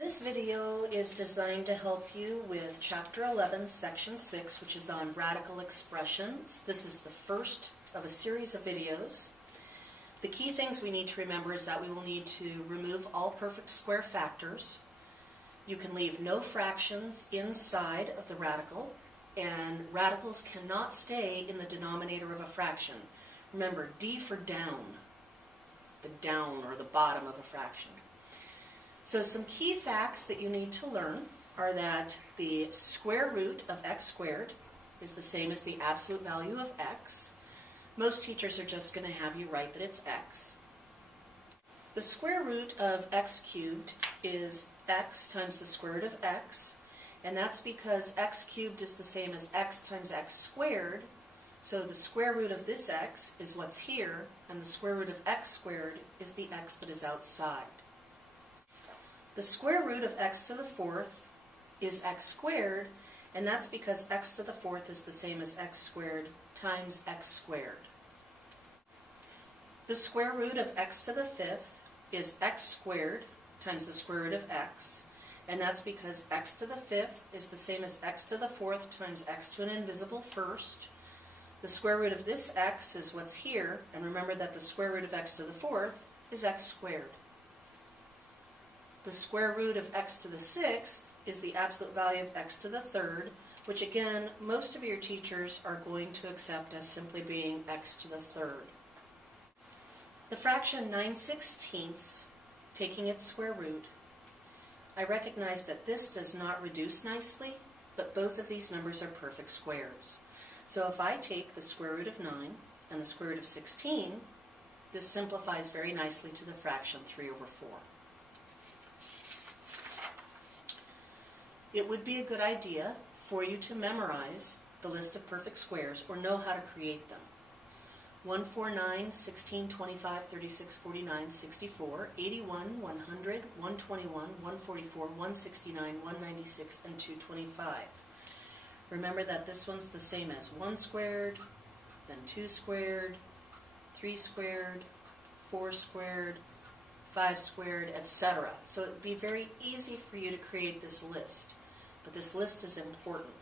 This video is designed to help you with Chapter 11, Section 6, which is on radical expressions. This is the first of a series of videos. The key things we need to remember is that we will need to remove all perfect square factors. You can leave no fractions inside of the radical, and radicals cannot stay in the denominator of a fraction. Remember, D for down, the down or the bottom of a fraction. So some key facts that you need to learn are that the square root of x squared is the same as the absolute value of x. Most teachers are just going to have you write that it's x. The square root of x cubed is x times the square root of x, and that's because x cubed is the same as x times x squared, so the square root of this x is what's here, and the square root of x squared is the x that is outside. The square root of x to the fourth is x squared, and that's because x to the fourth is the same as x squared times x squared. The square root of x to the fifth is x squared times the square root of x, and that's because x to the fifth is the same as x to the fourth times x to an invisible first. The square root of this x is what's here, and remember that the square root of x to the fourth is x squared. The square root of x to the sixth is the absolute value of x to the third, which again, most of your teachers are going to accept as simply being x to the third. The fraction 9/16, taking its square root, I recognize that this does not reduce nicely, but both of these numbers are perfect squares. So if I take the square root of 9 and the square root of 16, this simplifies very nicely to the fraction 3/4. It would be a good idea for you to memorize the list of perfect squares or know how to create them. 1, 4, 9, 16, 25, 36, 49, 64, 81, 100, 121, 144, 169, 196, and 225. Remember that this one's the same as 1 squared, then 2 squared, 3 squared, 4 squared, 5 squared, etc. So it would be very easy for you to create this list. But this list is important.